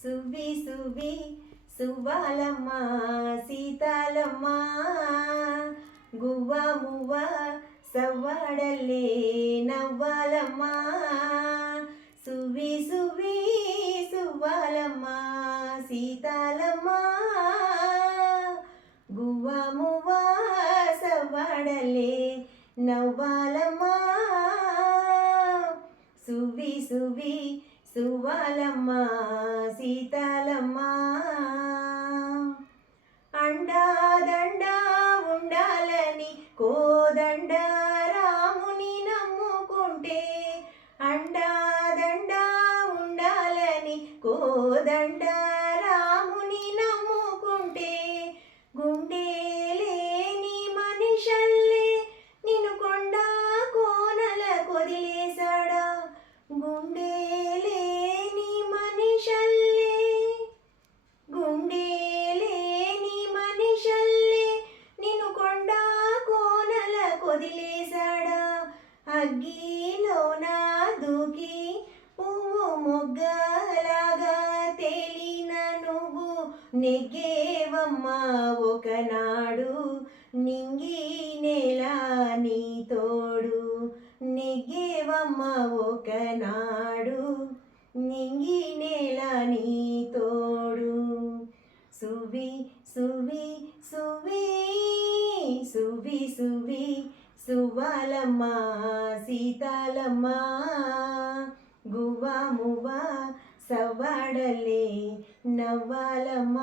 సువ్వి సువ్వి సువ్వాలమ్మ సీతాలమ్మ గువ్వ మువ్వ సవ్వాడల్లే నవ్వాలమ్మ సువ్వి సువ్వి సువ్వాలమ్మ సీతాలమ్మ గువ్వ మువ్వ సవ్వాడల్లే నవ్వాలమ్మ సువ్వి సువ్వి సువ్వాలమ్మ సీతాలమ్మ అండాదండ ఉండాలని కోదండ రాముని నమ్ముకుంటే అండాదండ ఉండాలని కోదండ రాముని నమ్ముకుంటే గుండె లేని మనిషల్లే నిన్ను కొండ కోనల కొదిలేశాడా గుండె లేని మనిషల్లే గుండె లేని మనిషల్లే నిన్ను కొండ కోనల కొదిలేశాడా అగ్గిలోన దూకి పువ్వు మొగ్గలాగా తేలిన నువ్వు నెగ్గేవమ్మ ఒకనాడు నింగి నేల నీ తోడు నెగ్గేవమ్మ ఒకనాడు నింగి నేల నీ తోడు సువ్వి సువ్వి సువ్వి సువ్వి సువ్వి సువ్వాలమ్మ సీతాలమ్మ గువ్వ మువ్వ సవ్వాడల్లే నవ్వాలమ్మ